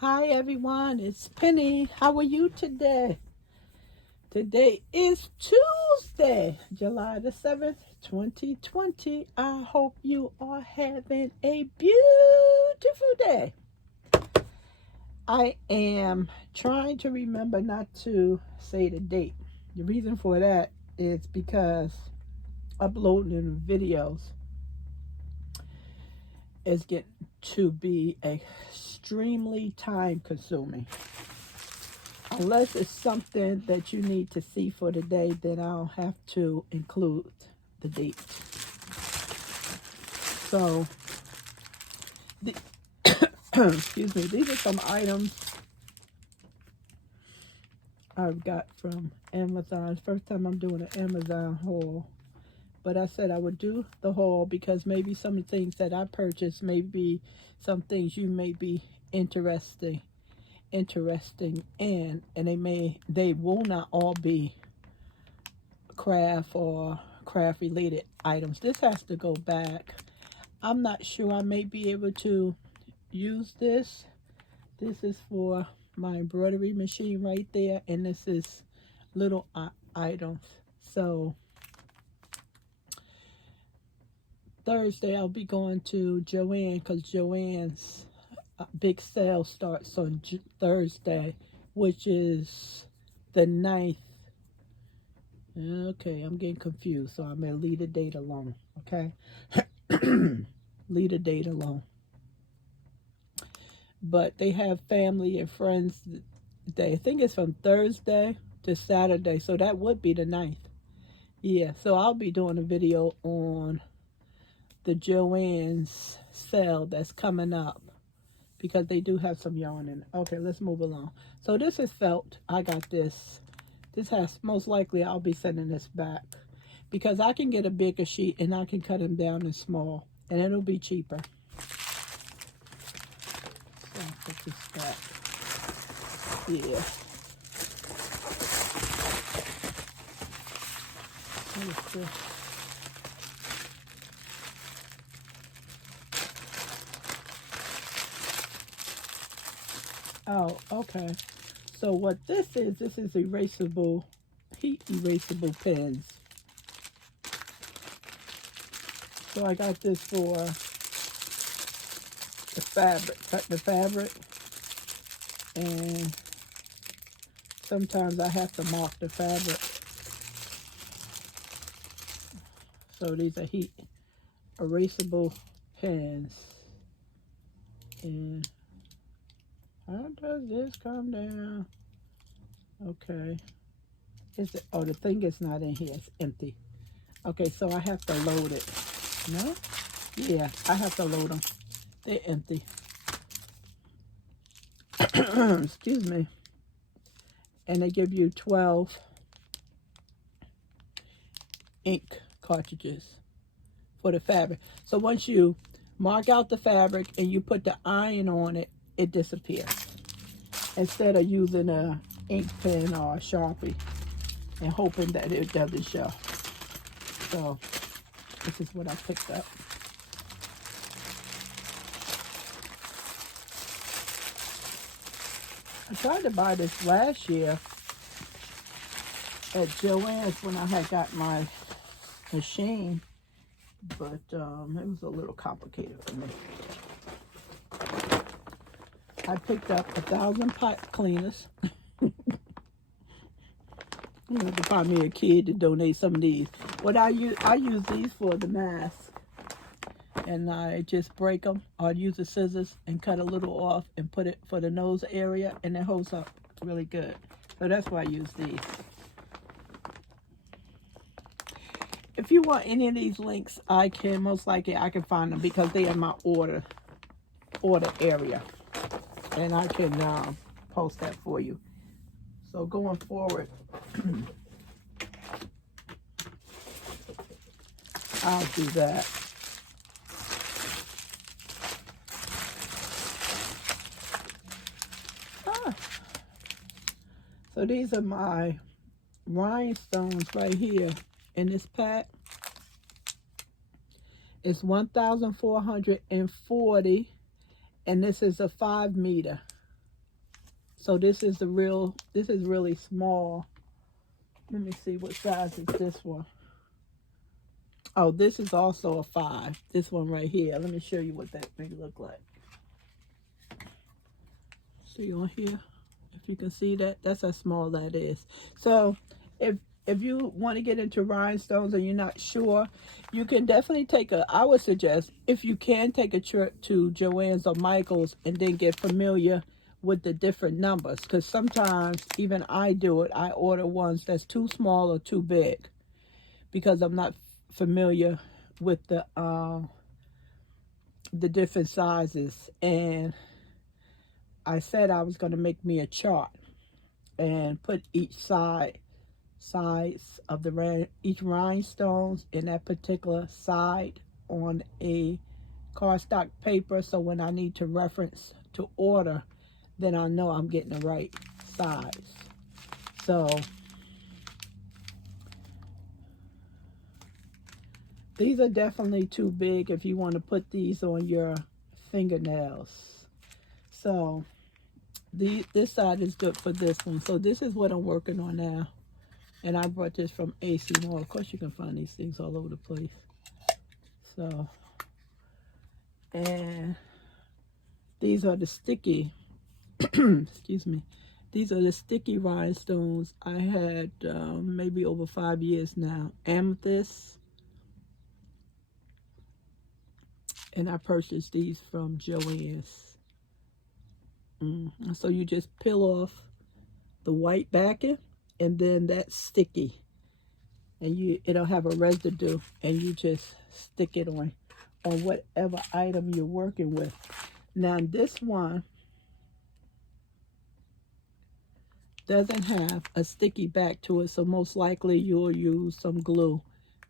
Hi everyone, it's Penny. How are you today? Today is Tuesday, July the 7th, 2020. I hope you are having a beautiful day. I am trying to remember not to say the date. The reason for that is because uploading videos is getting to be extremely time consuming. Unless it's something that you need to see for the day, then I'll have to include the date. So, excuse me, these are some items I've got from Amazon. First time I'm doing an Amazon haul. But I said I would do the haul because maybe some of the things that I purchased may be some things you may be interesting in, and they will not all be craft or craft related items. This has to go back. I'm not sure. I may be able to use this. This is for my embroidery machine right there, and this is little items. So Thursday I'll be going to Joann because Joann's big sale starts on Thursday, which is the 9th. Okay, I'm getting confused, so I'm going to leave the date alone, okay? Leave the date alone. But they have family and friends day. I think it's from Thursday to Saturday, so that would be the 9th. Yeah, so I'll be doing a video on the Joann's sale that's coming up because they do have some yarn in it. Okay, let's move along. So this is felt. I got this. This has, most likely I'll be sending this back because I can get a bigger sheet and I can cut them down in small and it'll be cheaper. So I'll put this back. Yeah. What is this? Oh, okay. So what this is erasable, heat erasable pens. So I got this for the fabric, cut the fabric. And sometimes I have to mark the fabric. So these are heat erasable pens. And how does this come down? Okay. Is it? Oh, the thing is not in here. It's empty. Okay, so I have to load it. No? Yeah, I have to load them. They're empty. Excuse me. And they give you 12 ink cartridges for the fabric. So once you mark out the fabric and you put the iron on it, it disappears. Instead of using a ink pen or a Sharpie and hoping that it doesn't show. So this is what I picked up. I tried to buy this last year at Joann's when I had got my machine, but it was a little complicated for me. I picked up 1,000 pot cleaners. I'm going to find me a kid to donate some of these. What I use these for the mask. And I just break them or use the scissors and cut a little off and put it for the nose area, and it holds up really good. So that's why I use these. If you want any of these links, I can most likely I can find them because they are in my order area, and I can post that for you. So going forward, I'll do that. So these are my rhinestones right here in this pack. It's 1,440, and this is a 5 meter. So this is really small. Let me see, what size is this one? Oh, this is also a 5. This one right here. Let me show you what that may look like. See on here? If you can see that, that's how small that is. So if you want to get into rhinestones and you're not sure, you can definitely I would suggest, if you can, take a trip to Joann's or Michael's and then get familiar with the different numbers. Because sometimes, even I do it, I order ones that's too small or too big because I'm not familiar with the different sizes. And I said I was going to make me a chart and put each size of each rhinestones in that particular side on a cardstock paper, so when I need to reference to order, then I know I'm getting the right size. So these are definitely too big if you want to put these on your fingernails. So this side is good for this one. So this is what I'm working on now. And I brought this from AC Moore. Of course, you can find these things all over the place. So, and these are the sticky, excuse me, these are the sticky rhinestones I had maybe over 5 years now. Amethyst. And I purchased these from Joann's. So you just peel off the white backing, and then that's sticky. And it'll have a residue, and you just stick it on whatever item you're working with. Now this one doesn't have a sticky back to it, so most likely you'll use some glue,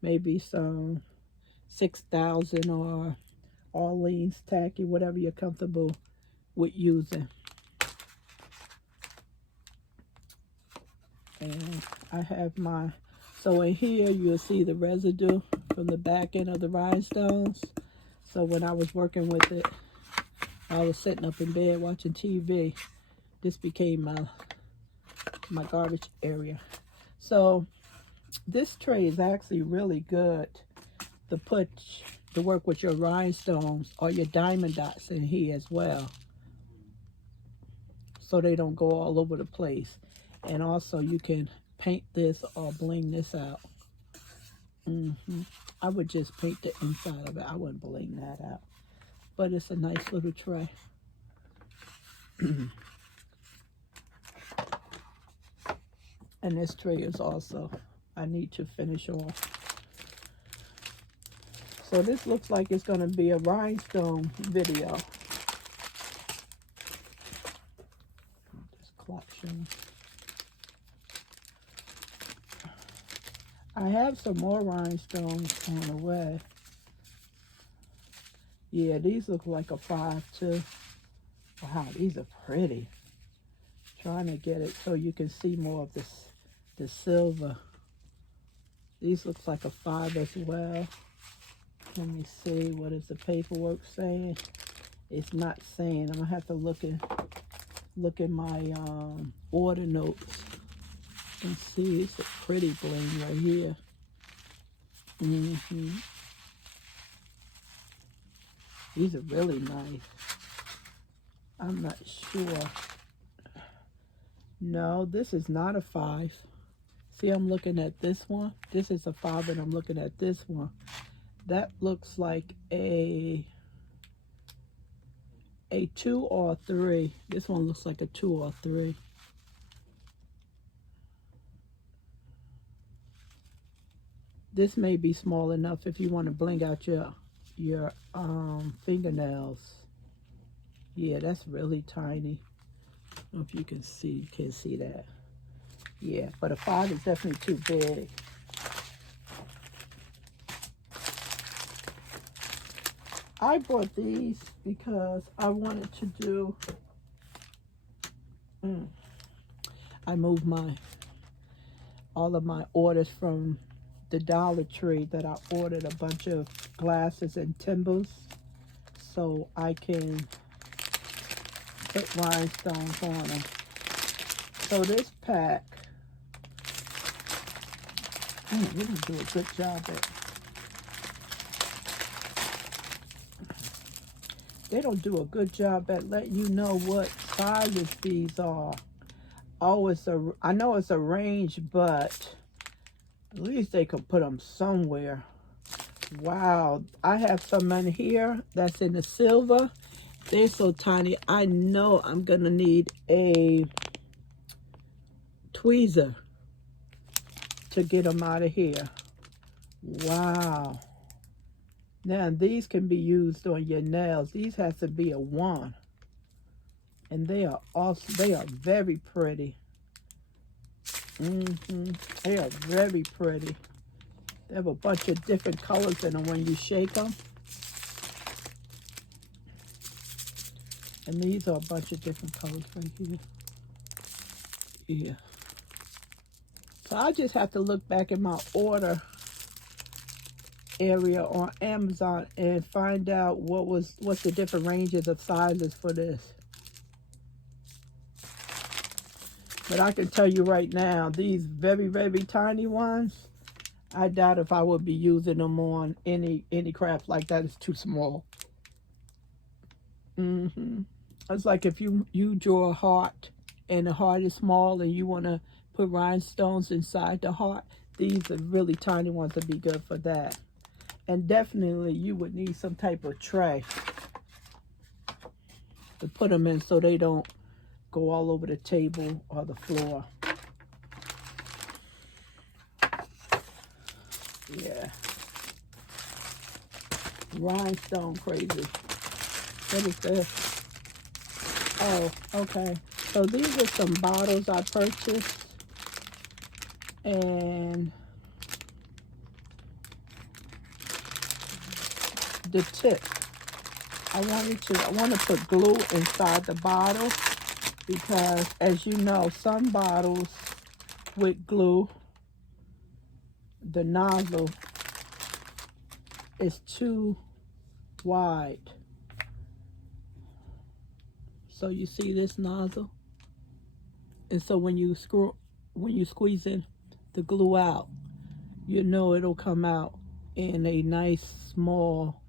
maybe some 6000 or Orleans tacky, whatever you're comfortable with using. And I have so in here you'll see the residue from the back end of the rhinestones. So when I was working with it, I was sitting up in bed watching TV. This became my garbage area. So this tray is actually really good to work with your rhinestones or your diamond dots in here as well, so they don't go all over the place. And also you can paint this or bling this out. I would just paint the inside of it. I wouldn't bling that out. But it's a nice little tray. And this tray is also, I need to finish off. So this looks like it's going to be a rhinestone video. This collection. I have some more rhinestones on the way. Yeah, these look like a 5 too. Wow, these are pretty. Trying to get it so you can see more of the silver. These looks like a 5 as well. Let me see, what is the paperwork saying? It's not saying. I'm gonna have to look at my order notes and see. It's a pretty bling right here. These are really nice. I'm not sure. No, this is not a 5. See, I'm looking at this one. This is a 5, and I'm looking at this one. That looks like a 2 or a 3. This one looks like a 2 or 3. This may be small enough if you want to bling out your fingernails. Yeah, that's really tiny. I don't know if you can see. You can't see that. Yeah, but a 5 is definitely too big. I bought these because I wanted to do, I moved all of my orders from the Dollar Tree that I ordered a bunch of glasses and timbers so I can put rhinestones on them. So this pack, we don't do a good job at. They don't do a good job at letting you know what sizes these are. Oh, I know it's a range, but at least they could put them somewhere. Wow, I have some in here that's in the silver. They're so tiny. I know I'm gonna need a tweezer to get them out of here. Wow. Now these can be used on your nails. These has to be a 1. And they are awesome. They are very pretty. They are very pretty. They have a bunch of different colors in them when you shake them. And these are a bunch of different colors right here. Yeah. So I just have to look back in my order area on Amazon and find out what's the different ranges of sizes for this. But I can tell you right now, these very, very tiny ones, I doubt if I would be using them on any craft like that. It's too small. It's like if you draw a heart and the heart is small and you want to put rhinestones inside the heart, these are really tiny ones would be good for that. And definitely you would need some type of tray to put them in so they don't go all over the table or the floor. Yeah. Rhinestone crazy. What is this? Oh, okay. So these are some bottles I purchased. And the tip. I want to put glue inside the bottle because, as you know, some bottles with glue, the nozzle is too wide. So you see this nozzle? And so when you squeeze in the glue out, you know it'll come out in a nice small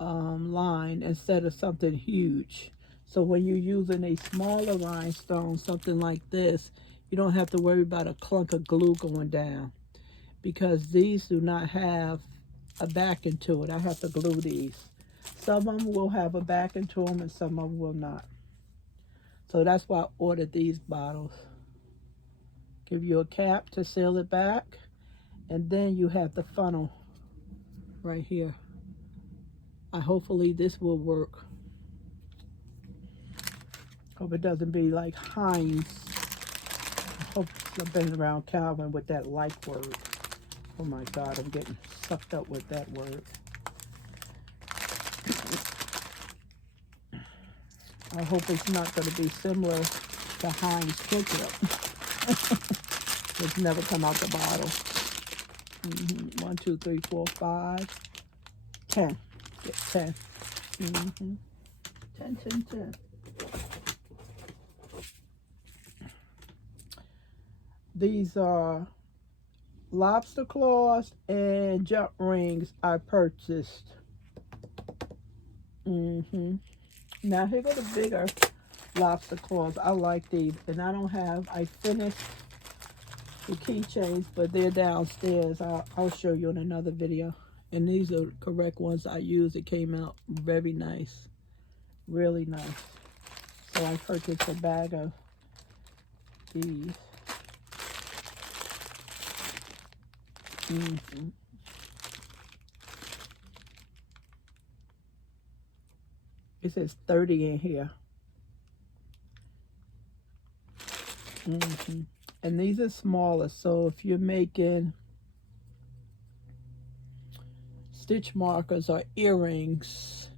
line instead of something huge. So when you're using a smaller rhinestone, something like this, you don't have to worry about a clunk of glue going down because these do not have a backing to it. I have to glue these. Some of them will have a backing to them and some of them will not. So that's why I ordered these bottles. Give you a cap to seal it back, and then you have the funnel right here. Hopefully this will work. Hope it doesn't be like Heinz. I hope I've been around Calvin with that like word. Oh my God, I'm getting sucked up with that word. I hope it's not going to be similar to Heinz ketchup. It's never come out the bottle. 1, 2, 3, 4, 5, 10. Get 10. 10, 10, 10. These are lobster claws and jump rings I purchased. Now here go the bigger lobster claws. I like these, and I finished the keychains, but they're downstairs. I'll show you in another video. And these are the correct ones I used. It came out very nice, really nice. So I purchased a bag of these. It says 30 in here. And these are smaller, so if you're making stitch markers or earrings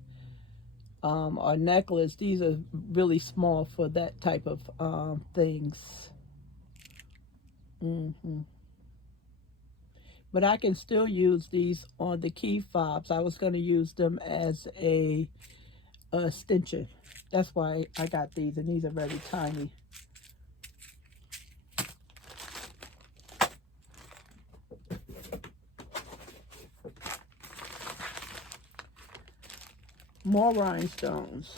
or necklace, these are really small for that type of things. But I can still use these on the key fobs. I was going to use them as a extension. That's why I got these, and these are very tiny. More rhinestones.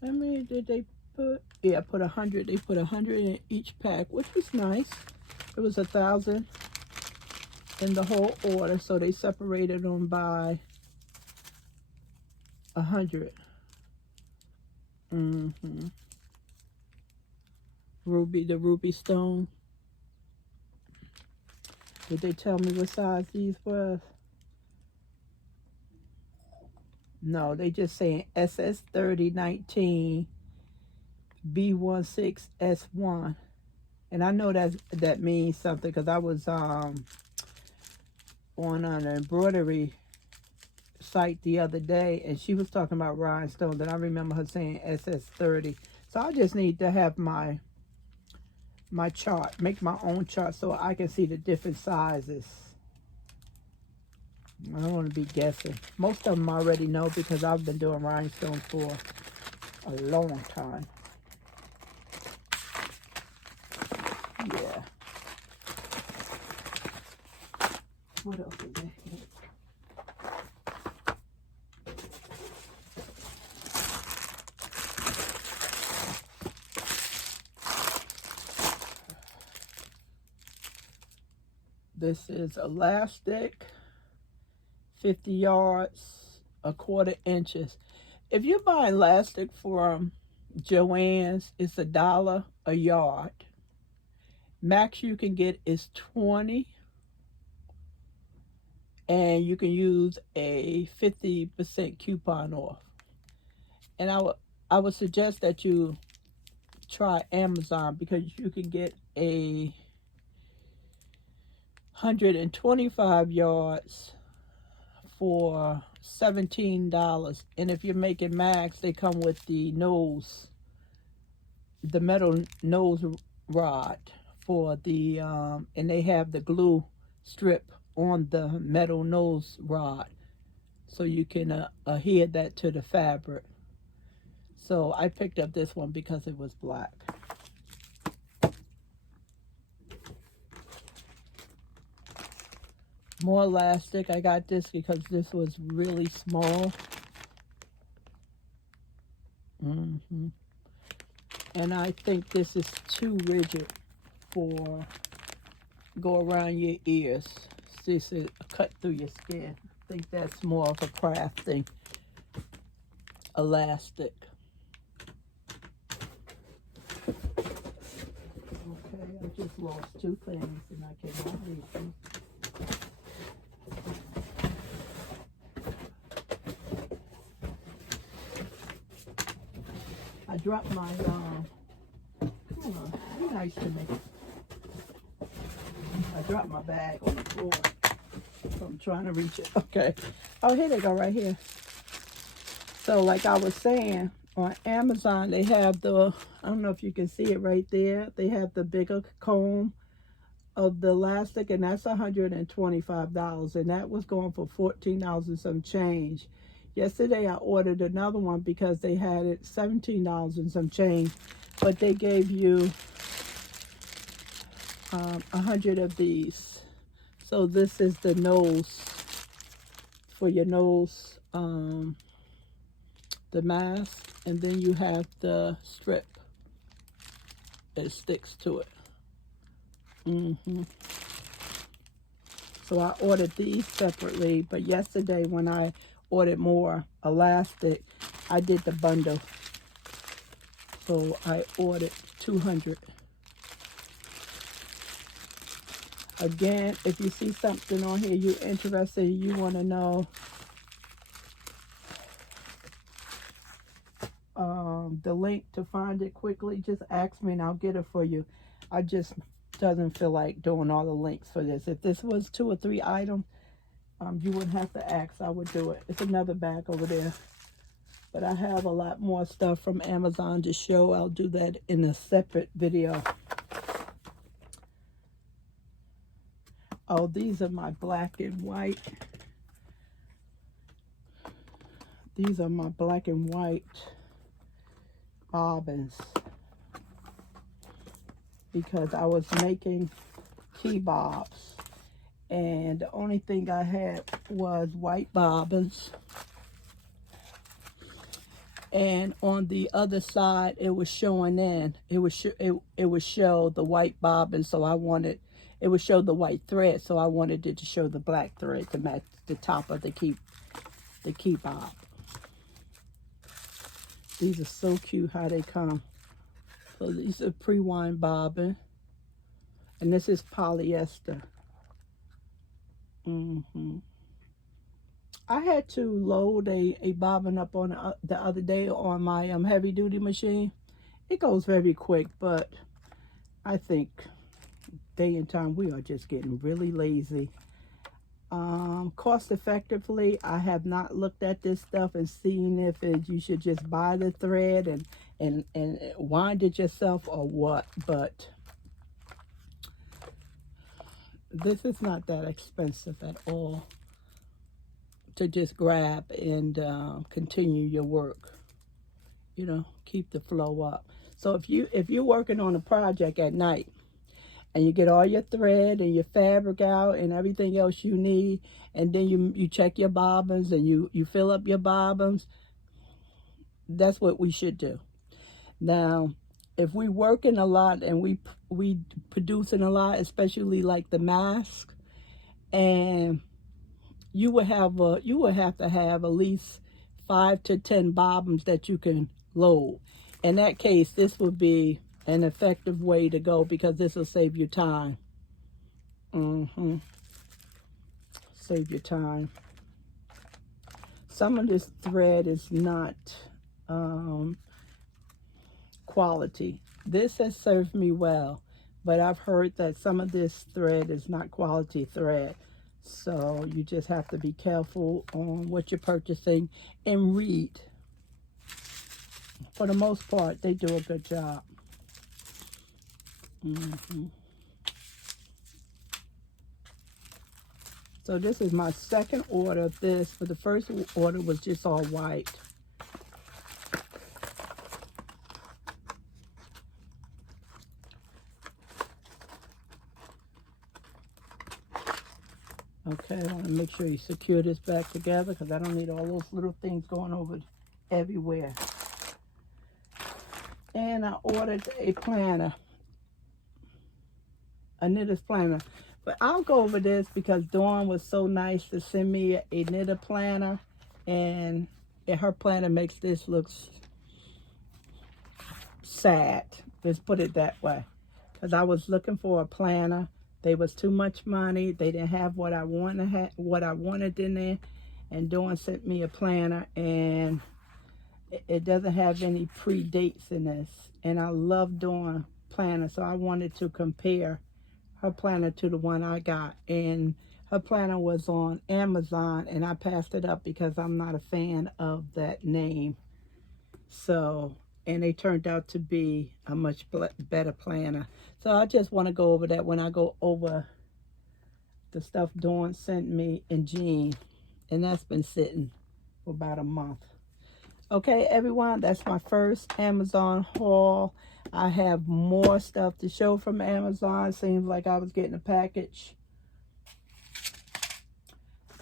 How many did they put? Yeah, put 100. They put 100 in each pack, which was nice. It was 1,000 in the whole order, so they separated them by 100. Ruby, the ruby stone. Did they tell me what size these was? No, they just saying SS3019 B16S1. And I know that means something because I was on an embroidery site the other day and she was talking about rhinestones and I remember her saying SS30. So I just need to have my chart, make my own chart so I can see the different sizes. I don't want to be guessing. Most of them I already know because I've been doing rhinestones for a long time. Yeah. What else is there? This is elastic, 50 yards, 1/4 inches. If you buy elastic from Joann's, it's $1 a yard. Max you can get is 20, and you can use a 50% coupon off. And I would suggest that you try Amazon because you can get a 125 yards for $17. And if you're making max, they come with the metal nose rod for the and they have the glue strip on the metal nose rod so you can adhere that to the fabric. So I picked up this one because it was black. More elastic. I got this because this was really small. And I think this is too rigid for go around your ears. This is cut through your skin. I think that's more of a crafting elastic. Okay, I just lost 2 things and I cannot read them. I dropped my, come on, be nice to me. I dropped my bag on the floor, so I'm trying to reach it. Okay. Oh, here they go, right here. So like I was saying, on Amazon, they have the, I don't know if you can see it right there. They have the bigger comb of the elastic, and that's $125. And that was going for $14 and some change. Yesterday I ordered another one because they had it $17 and some change, but they gave you 100 of these. So this is the nose, for your nose, the mask, and then you have the strip that sticks to it. So I ordered these separately, but yesterday when I ordered more elastic, I did the bundle. So I ordered 200. Again, if you see something on here you're interested, you want to know the link to find it quickly, just ask me and I'll get it for you. I just doesn't feel like doing all the links for this. If this was 2 or 3 items, you wouldn't have to ask. I would do it. It's another bag over there. But I have a lot more stuff from Amazon to show. I'll do that in a separate video. Oh, these are my black and white. These are my black and white Bobbins. Because I was making key bobs. And the only thing I had was white bobbins. And on the other side, it was showing in. It would show the white bobbin, so it would show the white thread, so I wanted it to show the black thread to match the top of the key bob. These are so cute how they come. So these are pre-wind bobbin, and this is polyester. I had to load a bobbin up on the other day on my heavy duty machine. It goes very quick, but I think day and time we are just getting really lazy. Cost effectively, I have not looked at this stuff and seen if you should just buy the thread and wind it yourself or what, but this is not that expensive at all to just grab and continue your work. You know, keep the flow up. So if you're working on a project at night and you get all your thread and your fabric out and everything else you need, and then you check your bobbins and you fill up your bobbins, that's what we should do. Now, if we working a lot and we producing a lot, especially like the mask, and you would have to have at least 5 to 10 bobbins that you can load. In that case, this would be an effective way to go because this will save you time. Save your time. Some of this thread is not quality. This has served me well, but I've heard that some of this thread is not quality thread. So you just have to be careful on what you're purchasing and read. For the most part, they do a good job. So this is my second order of this, but the first order was just all white. Okay, I want to make sure you secure this back together because I don't need all those little things going over everywhere. And I ordered a planner, a knitter's planner. But I'll go over this because Dawn was so nice to send me a knitter planner, and her planner makes this look sad. Let's put it that way. Because I was looking for a planner. They was too much money. They didn't have what I wanted in there. And Dawn sent me a planner, and it doesn't have any pre-dates in this. And I love Dawn planner, so I wanted to compare her planner to the one I got. And her planner was on Amazon, and I passed it up because I'm not a fan of that name. So, and they turned out to be a much better planner. So I just want to go over that when I go over the stuff Dawn sent me in Jean. And that's been sitting for about a month. Okay, everyone, that's my first Amazon haul. I have more stuff to show from Amazon. Seems like I was getting a package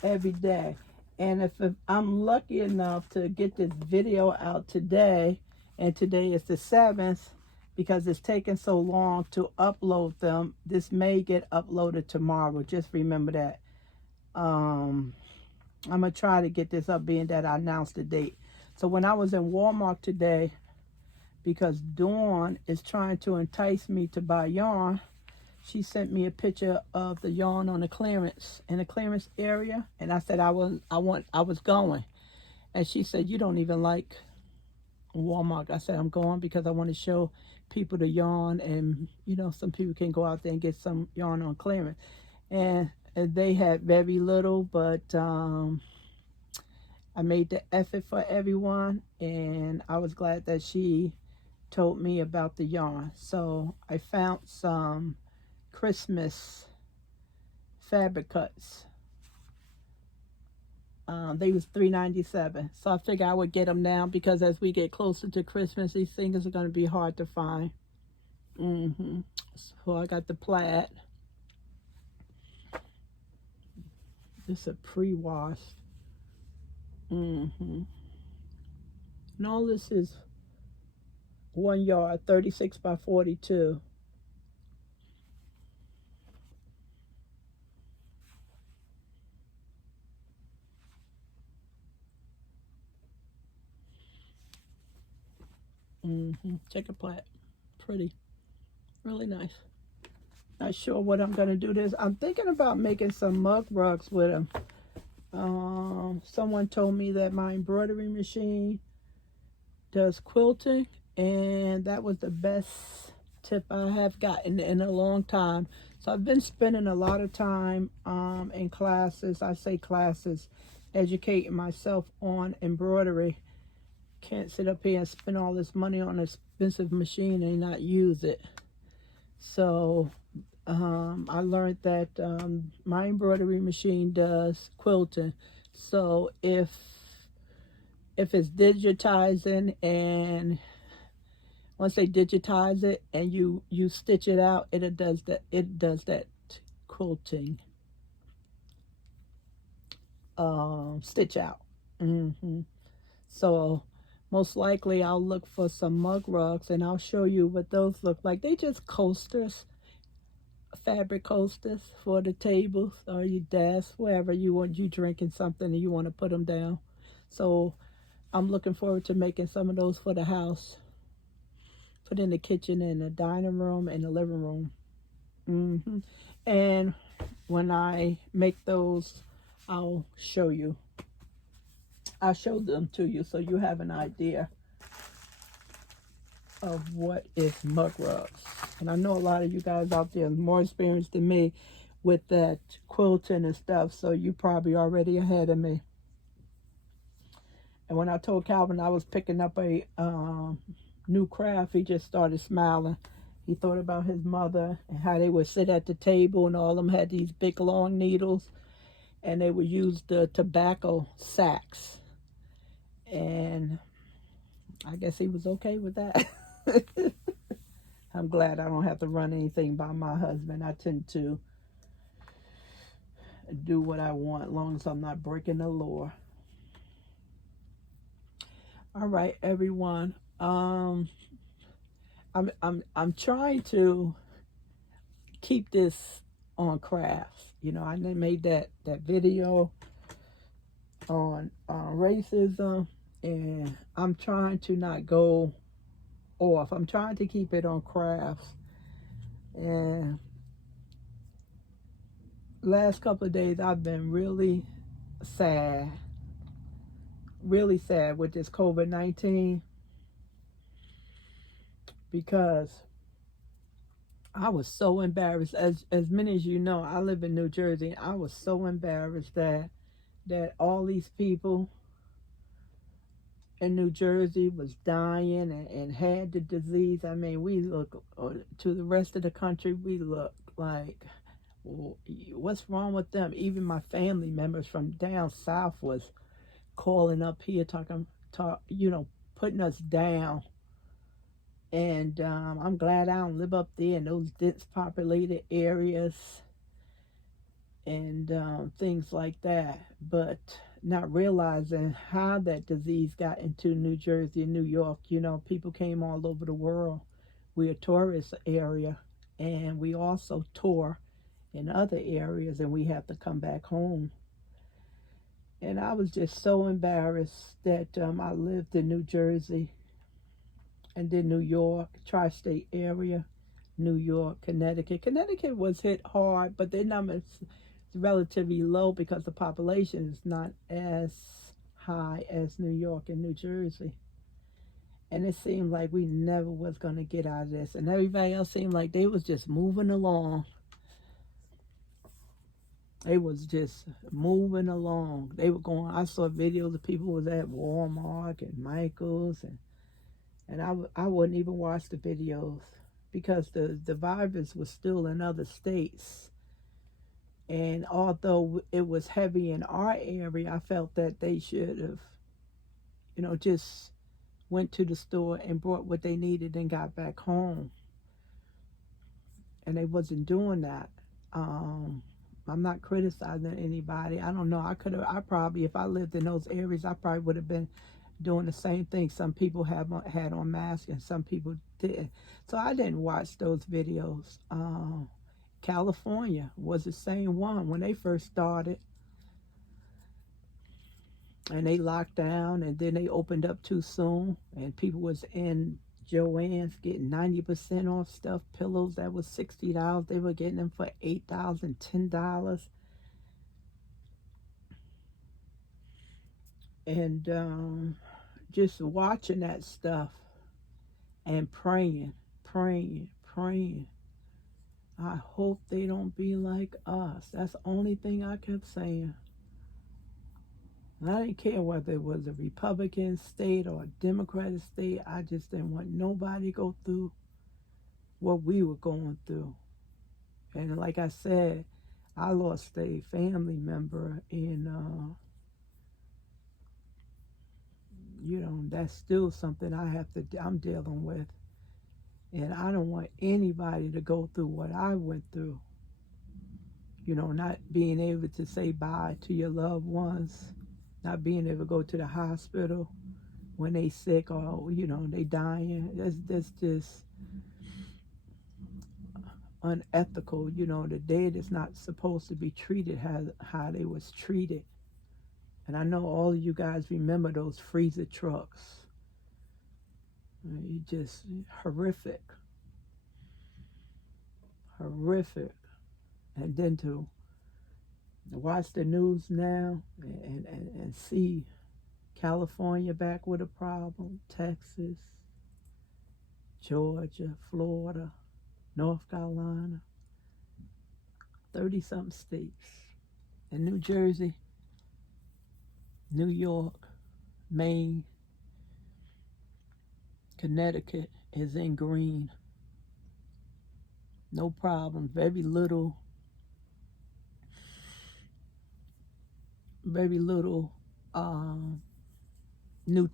every day. And if I'm lucky enough to get this video out today, and today is the 7th, because it's taking so long to upload them, this may get uploaded tomorrow. Just remember that. I'm going to try to get this up, being that I announced the date. So when I was in Walmart today, because Dawn is trying to entice me to buy yarn, she sent me a picture of the yarn on the clearance, in the clearance area. And I said I was going. And she said, "You don't even like Walmart." I said, "I'm going because I want to show people the yarn, and you know, some people can go out there and get some yarn on clearance." And they had very little, but I made the effort for everyone, and I was glad that she told me about the yarn. So I found some Christmas fabric cuts. They was $3.97. So I figured I would get them now, because as we get closer to Christmas, these things are going to be hard to find. So I got the plaid. This is a pre-washed. And all this is 1 yard, 36 by 42. Check a plat. Pretty. Really nice. Not sure what I'm going to do this. I'm thinking about making some mug rugs with them. Someone told me that my embroidery machine does quilting, and that was the best tip I have gotten in a long time. So I've been spending a lot of time in classes. I say classes, educating myself on embroidery. Can't sit up here and spend all this money on an expensive machine and not use it. So I learned that my embroidery machine does quilting. So if it's digitizing, and once they digitize it and you stitch it out, it does that quilting stitch out. So most likely I'll look for some mug rugs, and I'll show you what those look like. They just coasters, fabric coasters for the tables or your desk, wherever you drinking something and you want to put them down. So I'm looking forward to making some of those for the house. Put in the kitchen and the dining room and the living room. And when I make those, I'll show you. I'll show them to you so you have an idea of what is mug rugs. And I know a lot of you guys out there are more experienced than me with that quilting and stuff, so you probably already ahead of me. And when I told Calvin I was picking up a new craft, he just started smiling. He thought about his mother and how they would sit at the table, and all of them had these big long needles, and they would use the tobacco sacks. And I guess he was okay with that. I'm glad I don't have to run anything by my husband. I tend to do what I want as long as I'm not breaking the law. All right, everyone. I'm trying to keep this on crafts. You know, I made that video on racism, and I'm trying to not go off. I'm trying to keep it on crafts. And last couple of days I've been really sad with this COVID-19, because I was so embarrassed. As many as you know, I live in New Jersey. I was so embarrassed that all these people in New Jersey was dying and had the disease. I mean, we look to the rest of the country, we look like, well, what's wrong with them? Even my family members from down south was calling up here, putting us down. And I'm glad I don't live up there in those dense populated areas and things like that. But not realizing how that disease got into New Jersey and New York. You know, people came all over the world. We're a tourist area, and we also tour in other areas, and we have to come back home. And I was just so embarrassed that I lived in New Jersey and then New York, tri-state area, New York, Connecticut. Connecticut was hit hard, but their numbers relatively low because the population is not as high as New York and New Jersey. And it seemed like we never was going to get out of this. And everybody else seemed like they was just moving along. They was just moving along. They were going, I saw videos of people was at Walmart and Michael's, and I wouldn't even watch the videos because the virus was still in other states. And although it was heavy in our area, I felt that they should have, just went to the store and bought what they needed and got back home. And they wasn't doing that. I'm not criticizing anybody. I don't know. I probably, if I lived in those areas, I probably would have been doing the same thing. Some people had on masks and some people didn't. So I didn't watch those videos. California was the same one when they first started. And they locked down, and then they opened up too soon, and people was in Joann's getting 90% off stuff. Pillows that was $60, they were getting them for $8 and $10. And just watching that stuff and praying, praying, praying. I hope they don't be like us. That's the only thing I kept saying. I didn't care whether it was a Republican state or a Democratic state. I just didn't want nobody to go through what we were going through. And like I said, I lost a family member, and that's still something I'm dealing with. And I don't want anybody to go through what I went through. Not being able to say bye to your loved ones, not being able to go to the hospital when they sick or, they dying. That's just unethical. The dead is not supposed to be treated how they was treated. And I know all of you guys remember those freezer trucks. Just horrific. Horrific. And then to watch the news now and see California back with a problem, Texas, Georgia, Florida, North Carolina, 30-something states, and New Jersey, New York, Maine, Connecticut is in green. No problem. Very little new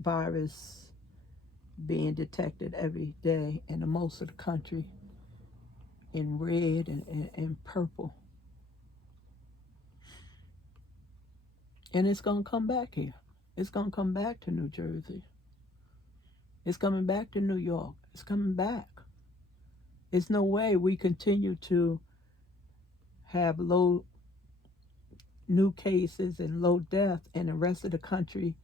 virus being detected every day in most of the country in red and purple. And it's going to come back here. It's going to come back to New Jersey. It's coming back to New York. It's coming back. There's no way we continue to have low new cases and low death and the rest of the country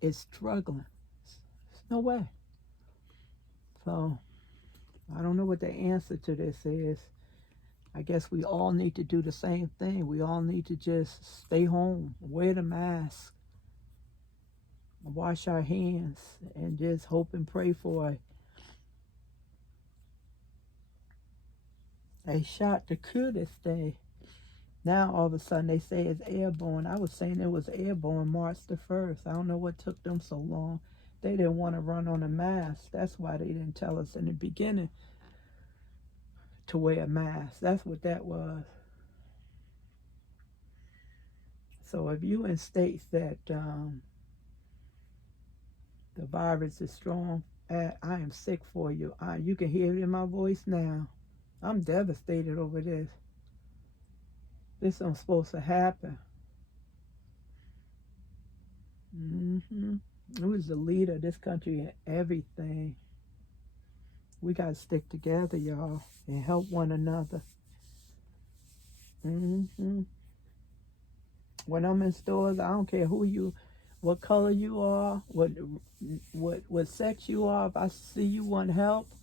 is struggling. There's no way. So I don't know what the answer to this is. I guess we all need to do the same thing. We all need to just stay home, wear the mask, wash our hands, and just hope and pray for a shot to cure this thing. Now all of a sudden they say it's airborne. I was saying it was airborne March the 1st. I don't know what took them so long. They didn't want to run on a mask. That's why they didn't tell us in the beginning to wear a mask. That's what that was. So if you in states that the virus is strong, I am sick for you. You can hear it in my voice now. I'm devastated over this. This isn't supposed to happen. Who's the leader of this country and everything? We got to stick together, y'all, and help one another. When I'm in stores, I don't care what color you are, what sex you are. If I see you want help,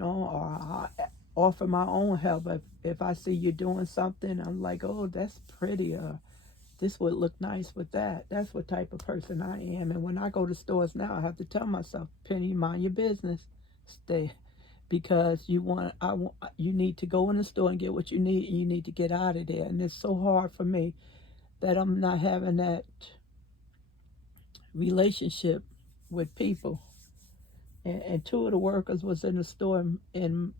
or I offer my own help. If I see you doing something, I'm like, oh, that's pretty. This would look nice with that. That's what type of person I am. And when I go to stores now, I have to tell myself, Penny, mind your business. Stay. Because you need to go in the store and get what you need, and you need to get out of there. And it's so hard for me that I'm not having that relationship with people. And two of the workers was in the store in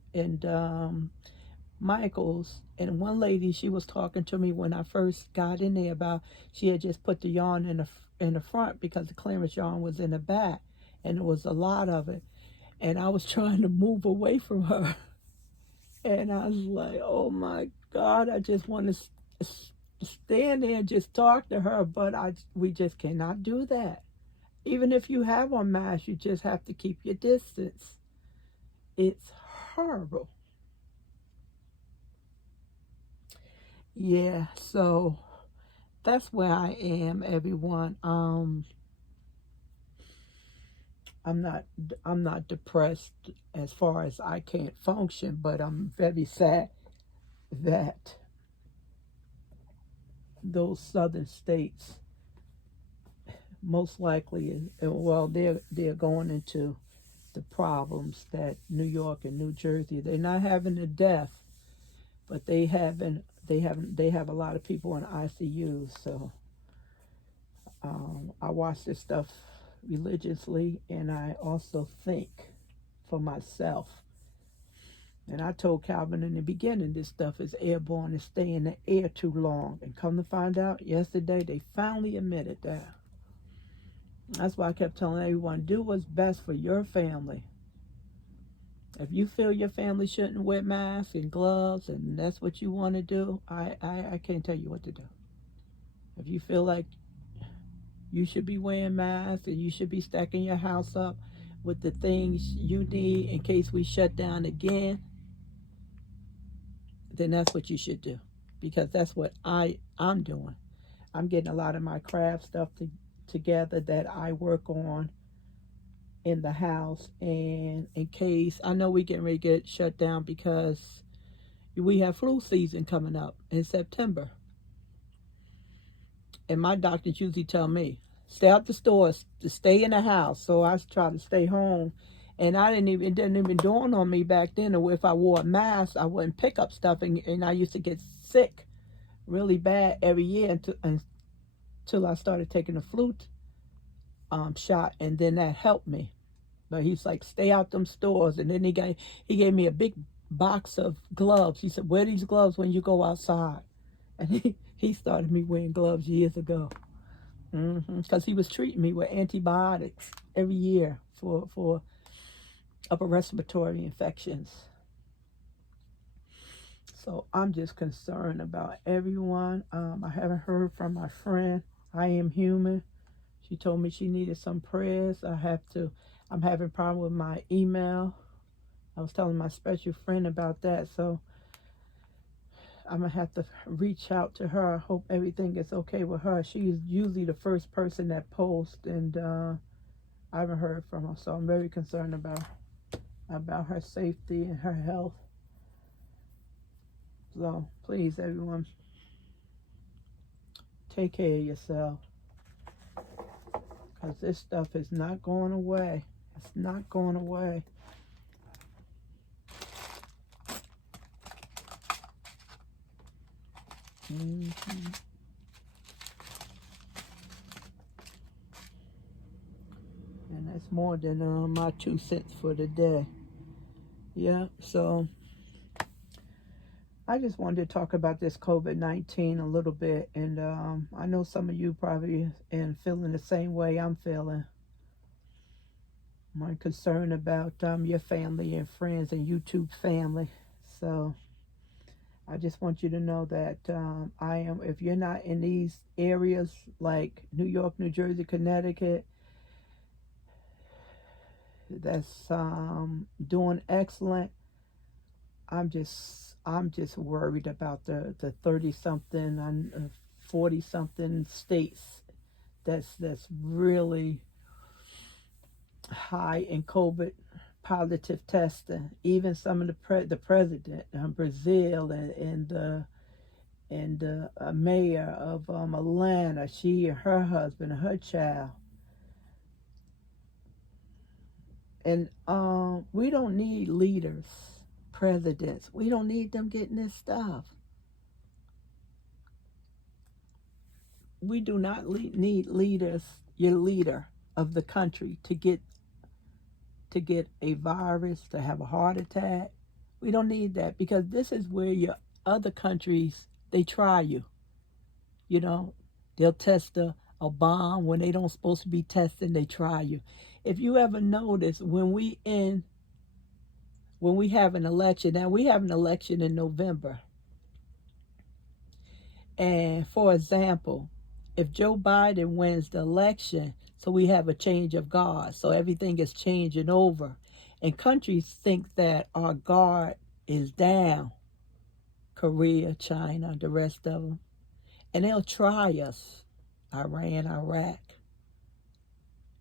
Michael's, and one lady, she was talking to me when I first got in there about she had just put the yarn in the front because the clearance yarn was in the back, and there was a lot of it. And I was trying to move away from her. And I was like, oh my God, I just want to stand there and just talk to her, but we just cannot do that. Even if you have on mask, you just have to keep your distance. It's horrible. Yeah, so that's where I am, everyone. I'm not I'm not depressed as far as I can't function, but I'm very sad that those southern states most likely, well, they're going into the problems that New York and New Jersey, they're not having a death, but they have a lot of people in ICU. So I watch this stuff religiously, and I also think for myself. And I told Calvin in the beginning, this stuff is airborne and stay in the air too long. And come to find out, yesterday they finally admitted that. That's why I kept telling everyone, do what's best for your family. If you feel your family shouldn't wear masks and gloves and that's what you want to do, I can't tell you what to do. If you feel like you should be wearing masks and you should be stacking your house up with the things you need in case we shut down again, then that's what you should do. Because that's what I'm doing. I'm getting a lot of my craft stuff together that I work on in the house, and in case, I know we getting ready to get shut down because we have flu season coming up in September, and my doctors usually tell me stay out the stores, to stay in the house. So I try to stay home, and it didn't even dawn on me back then, or if I wore a mask I wouldn't pick up stuff, and I used to get sick really bad every year until I started taking the flu shot, and then that helped me. But he's like, stay out them stores. And then he gave me a big box of gloves. He said, wear these gloves when you go outside. And he started me wearing gloves years ago. Because he was treating me with antibiotics every year for upper respiratory infections. So I'm just concerned about everyone. I haven't heard from my friend. I am human. She told me she needed some prayers. I'm having a problem with my email. I was telling my special friend about that, so I'm going to have to reach out to her. I hope everything is okay with her. She's usually the first person that posts, and I haven't heard from her, so I'm very concerned about her safety and her health. So please, everyone, take care of yourself, because this stuff is not going away. It's not going away. And that's more than my 2 cents for the day. Yeah, so I just wanted to talk about this COVID-19 a little bit, and I know some of you probably are feeling the same way I'm feeling. I'm concerned about your family and friends and YouTube family. So I just want you to know that if you're not in these areas like New York, New Jersey, Connecticut, that's doing excellent. I'm just worried about the 30-something and 40-something states that's really high in COVID positive testing. Even some of the president Brazil and the mayor of Atlanta, she and her husband and her child. And we don't need leaders, presidents. We don't need them getting this stuff. We do not need leaders, your leader of the country, to get a virus, to have a heart attack. We don't need that, because this is where your other countries, they try you. You know, they'll test a bomb when they don't supposed to be testing. They try you. If you ever notice, when we in when we have an election, now we have an election in November. And for example, if Joe Biden wins the election, so we have a change of guard, so everything is changing over. And countries think that our guard is down, Korea, China, the rest of them. And they'll try us, Iran, Iraq,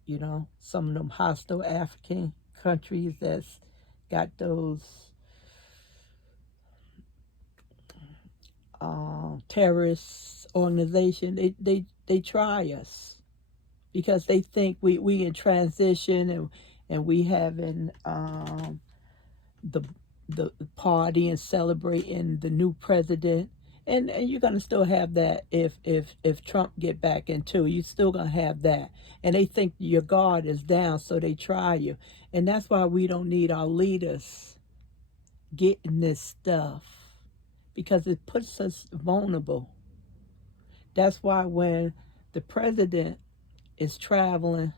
you know, some of them hostile African countries that's got those terrorist organization. They try us because they think we in transition, and we having the party and celebrating the new president. And you're going to still have that if Trump get back into it. You're still going to have that. And they think your guard is down, so they try you. And that's why we don't need our leaders getting this stuff, because it puts us vulnerable. That's why when the president is traveling,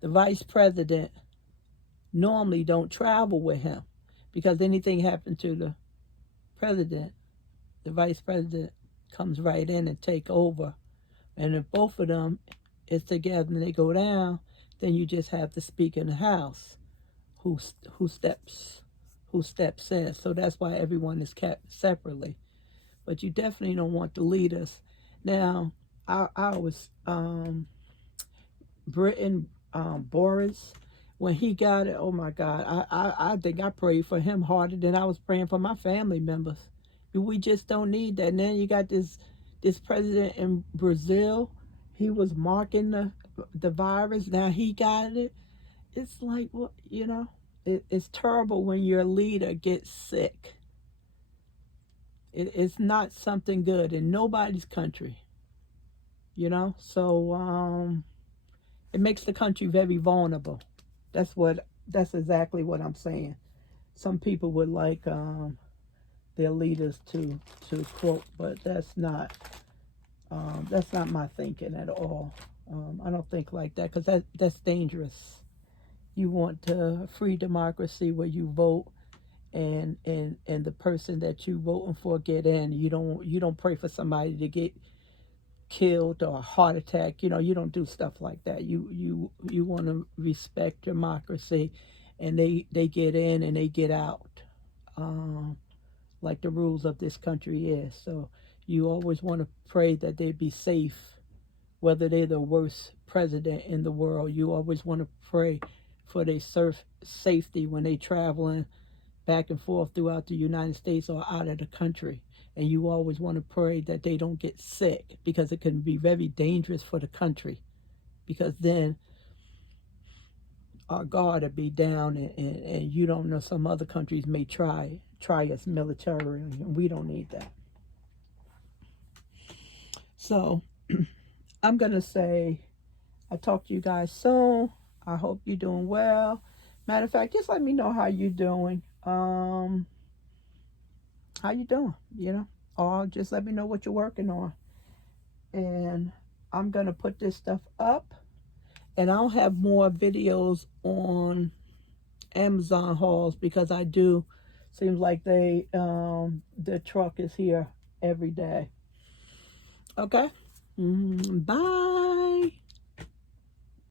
the vice president normally don't travel with him, because anything happened to the president, the vice president comes right in and take over. And if both of them is together and they go down, then you just have the Speaker in the House who steps in. So that's why everyone is kept separately. But you definitely don't want the leaders. Now, I was Britain, Boris, when he got it, oh my God, I think I prayed for him harder than I was praying for my family members. We just don't need that. And then you got this president in Brazil. He was marking the virus. Now he got it. It's like, well, you know, it's terrible when your leader gets sick. It's not something good in nobody's country, you know. So it makes the country very vulnerable. That's exactly what I'm saying. Some people would like their leaders to quote, but that's not my thinking at all. I don't think like that, because that's dangerous. You want a free democracy where you vote and the person that you voting for get in. You don't pray for somebody to get killed or a heart attack. You know, you don't do stuff like that. You want to respect democracy, and they get in and they get out, like the rules of this country is. So you always want to pray that they be safe, whether they're the worst president in the world. You always want to pray for their safety when they traveling back and forth throughout the United States or out of the country. And you always want to pray that they don't get sick, because it can be very dangerous for the country, because then our guard will be down, and you don't know, some other countries may try us militarily, and we don't need that. So I'm going to say I'll talk to you guys soon. I hope you're doing well. Matter of fact, just let me know how you're doing. How you doing, you know? Or just let me know what you're working on. And I'm going to put this stuff up. And I'll have more videos on Amazon hauls, because I do. Seems like the truck is here every day. Okay? Bye.